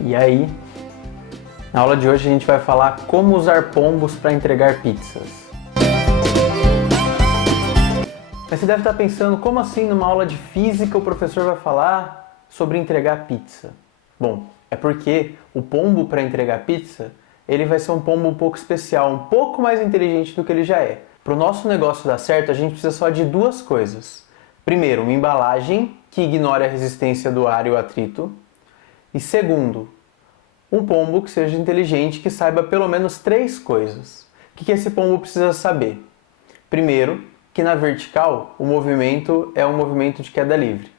E aí, na aula de hoje a gente vai falar como usar pombos para entregar pizzas. Mas você deve estar pensando, como assim numa aula de física o professor vai falar sobre entregar pizza? Bom, é porque o pombo para entregar pizza, ele vai ser um pombo um pouco especial, um pouco mais inteligente do que ele já é. Para o nosso negócio dar certo, a gente precisa só de duas coisas. Primeiro, uma embalagem que ignore a resistência do ar e o atrito. E segundo, um pombo que seja inteligente, que saiba pelo menos três coisas. O que esse pombo precisa saber? Primeiro, que na vertical o movimento é um movimento de queda livre.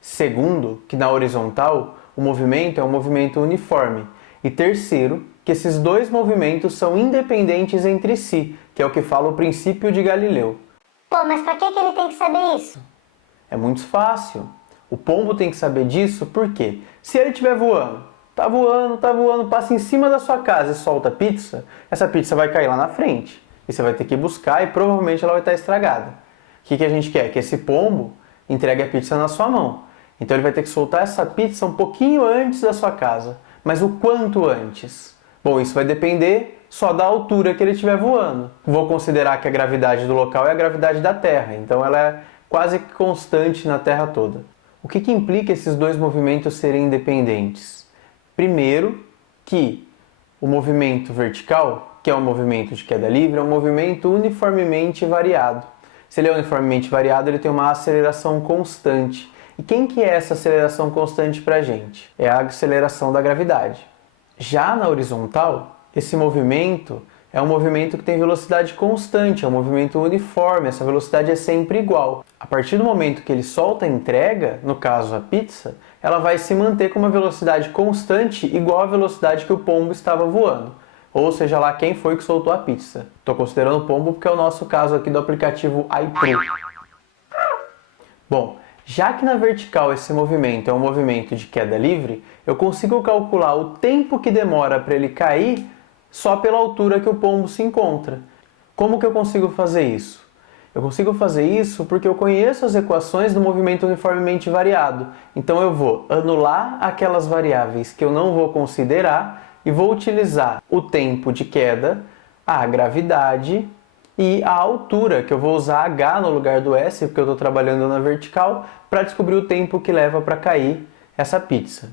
Segundo, que na horizontal o movimento é um movimento uniforme. E terceiro, que esses dois movimentos são independentes entre si, que é o que fala o princípio de Galileu. Pô, mas pra que ele tem que saber isso? É muito fácil. O pombo tem que saber disso porque se ele estiver voando, tá voando, passa em cima da sua casa e solta a pizza, essa pizza vai cair lá na frente. E você vai ter que buscar e provavelmente ela vai estar estragada. O que a gente quer? Que esse pombo entregue a pizza na sua mão. Então ele vai ter que soltar essa pizza um pouquinho antes da sua casa. Mas o quanto antes? Bom, isso vai depender só da altura que ele estiver voando. Vou considerar que a gravidade do local é a gravidade da Terra, então ela é quase que constante na Terra toda. O que implica esses dois movimentos serem independentes? Primeiro, que o movimento vertical, que é um movimento de queda livre, é um movimento uniformemente variado. Se ele é uniformemente variado, ele tem uma aceleração constante. E quem que é essa aceleração constante para a gente? É a aceleração da gravidade. Já na horizontal, esse movimento é um movimento que tem velocidade constante, é um movimento uniforme, essa velocidade é sempre igual. A partir do momento que ele solta a entrega, no caso a pizza, ela vai se manter com uma velocidade constante igual à velocidade que o pombo estava voando. Ou seja lá quem foi que soltou a pizza. Estou considerando o pombo porque é o nosso caso aqui do aplicativo iPro. Bom, já que na vertical esse movimento é um movimento de queda livre, eu consigo calcular o tempo que demora para ele cair só pela altura que o pombo se encontra. Como que eu consigo fazer isso? Eu consigo fazer isso porque eu conheço as equações do movimento uniformemente variado. Então eu vou anular aquelas variáveis que eu não vou considerar e vou utilizar o tempo de queda, a gravidade e a altura, que eu vou usar h no lugar do s, porque eu estou trabalhando na vertical, para descobrir o tempo que leva para cair essa pizza.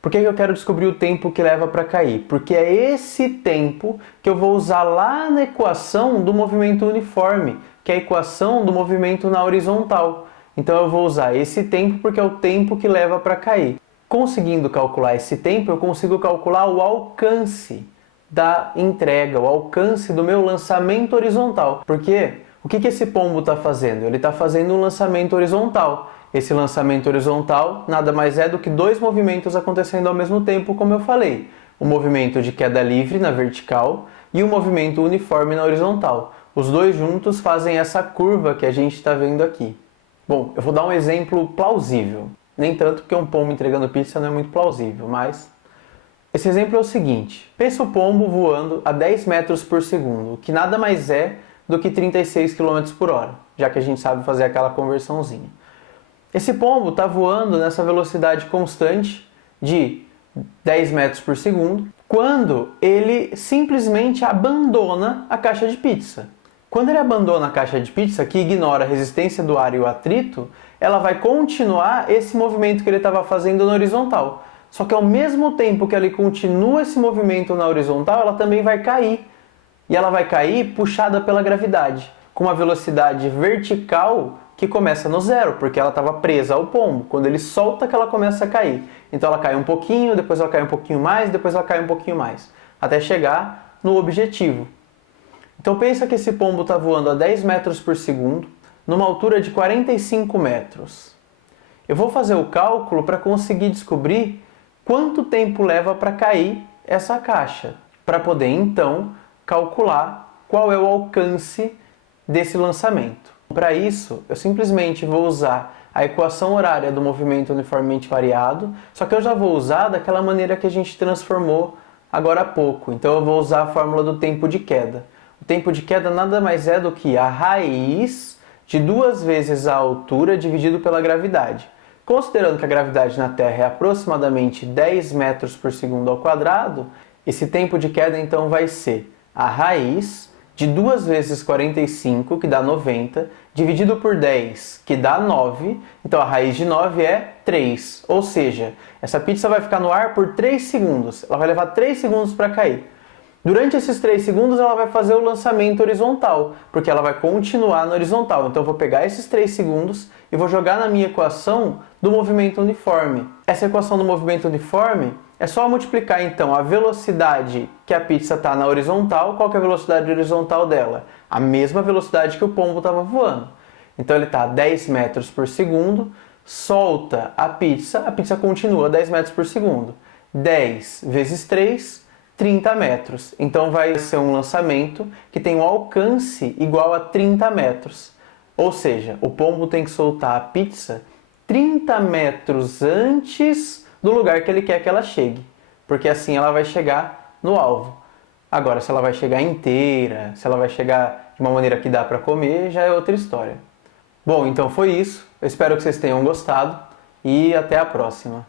Por que eu quero descobrir o tempo que leva para cair? Porque é esse tempo que eu vou usar lá na equação do movimento uniforme, que é a equação do movimento na horizontal. Então eu vou usar esse tempo porque é o tempo que leva para cair. Conseguindo calcular esse tempo, eu consigo calcular o alcance da entrega, o alcance do meu lançamento horizontal. Porque o que esse pombo está fazendo? Ele está fazendo um lançamento horizontal. Esse lançamento horizontal nada mais é do que dois movimentos acontecendo ao mesmo tempo, como eu falei. O movimento de queda livre na vertical e o movimento uniforme na horizontal. Os dois juntos fazem essa curva que a gente está vendo aqui. Bom, eu vou dar um exemplo plausível. Nem tanto porque um pombo entregando pizza não é muito plausível, mas... Esse exemplo é o seguinte. Pensa o pombo voando a 10 metros por segundo, que nada mais é do que 36 km por hora, já que a gente sabe fazer aquela conversãozinha. Esse pombo está voando nessa velocidade constante de 10 metros por segundo, quando ele simplesmente abandona a caixa de pizza. Quando ele abandona a caixa de pizza, que ignora a resistência do ar e o atrito, ela vai continuar esse movimento que ele estava fazendo na horizontal. Só que ao mesmo tempo que ele continua esse movimento na horizontal, ela também vai cair. E ela vai cair puxada pela gravidade, com uma velocidade vertical que começa no zero, porque ela estava presa ao pombo. Quando ele solta que ela começa a cair. Então ela cai um pouquinho, depois ela cai um pouquinho mais, depois ela cai um pouquinho mais, até chegar no objetivo. Então pensa que esse pombo está voando a 10 metros por segundo, numa altura de 45 metros. Eu vou fazer o cálculo para conseguir descobrir quanto tempo leva para cair essa caixa, para poder então calcular qual é o alcance desse lançamento. Para isso, eu simplesmente vou usar a equação horária do movimento uniformemente variado, só que eu já vou usar daquela maneira que a gente transformou agora há pouco. Então eu vou usar a fórmula do tempo de queda. O tempo de queda nada mais é do que a raiz de 2 vezes a altura dividido pela gravidade. Considerando que a gravidade na Terra é aproximadamente 10 metros por segundo ao quadrado, esse tempo de queda então vai ser a raiz de 2 vezes 45, que dá 90, dividido por 10, que dá 9. Então a raiz de 9 é 3. Ou seja, essa pizza vai ficar no ar por 3 segundos. Ela vai levar 3 segundos para cair. Durante esses 3 segundos ela vai fazer o lançamento horizontal, porque ela vai continuar na horizontal. Então eu vou pegar esses 3 segundos e vou jogar na minha equação do movimento uniforme. Essa equação do movimento uniforme é só multiplicar então a velocidade que a pizza está na horizontal. Qual que é a velocidade horizontal dela? A mesma velocidade que o pombo estava voando. Então ele está a 10 metros por segundo, solta a pizza continua a 10 metros por segundo. 10 vezes 3, 30 metros. Então vai ser um lançamento que tem um alcance igual a 30 metros. Ou seja, o pombo tem que soltar a pizza 30 metros antes do lugar que ele quer que ela chegue. Porque assim ela vai chegar no alvo. Agora, se ela vai chegar inteira, se ela vai chegar de uma maneira que dá para comer, já é outra história. Bom, então foi isso. Eu espero que vocês tenham gostado e até a próxima.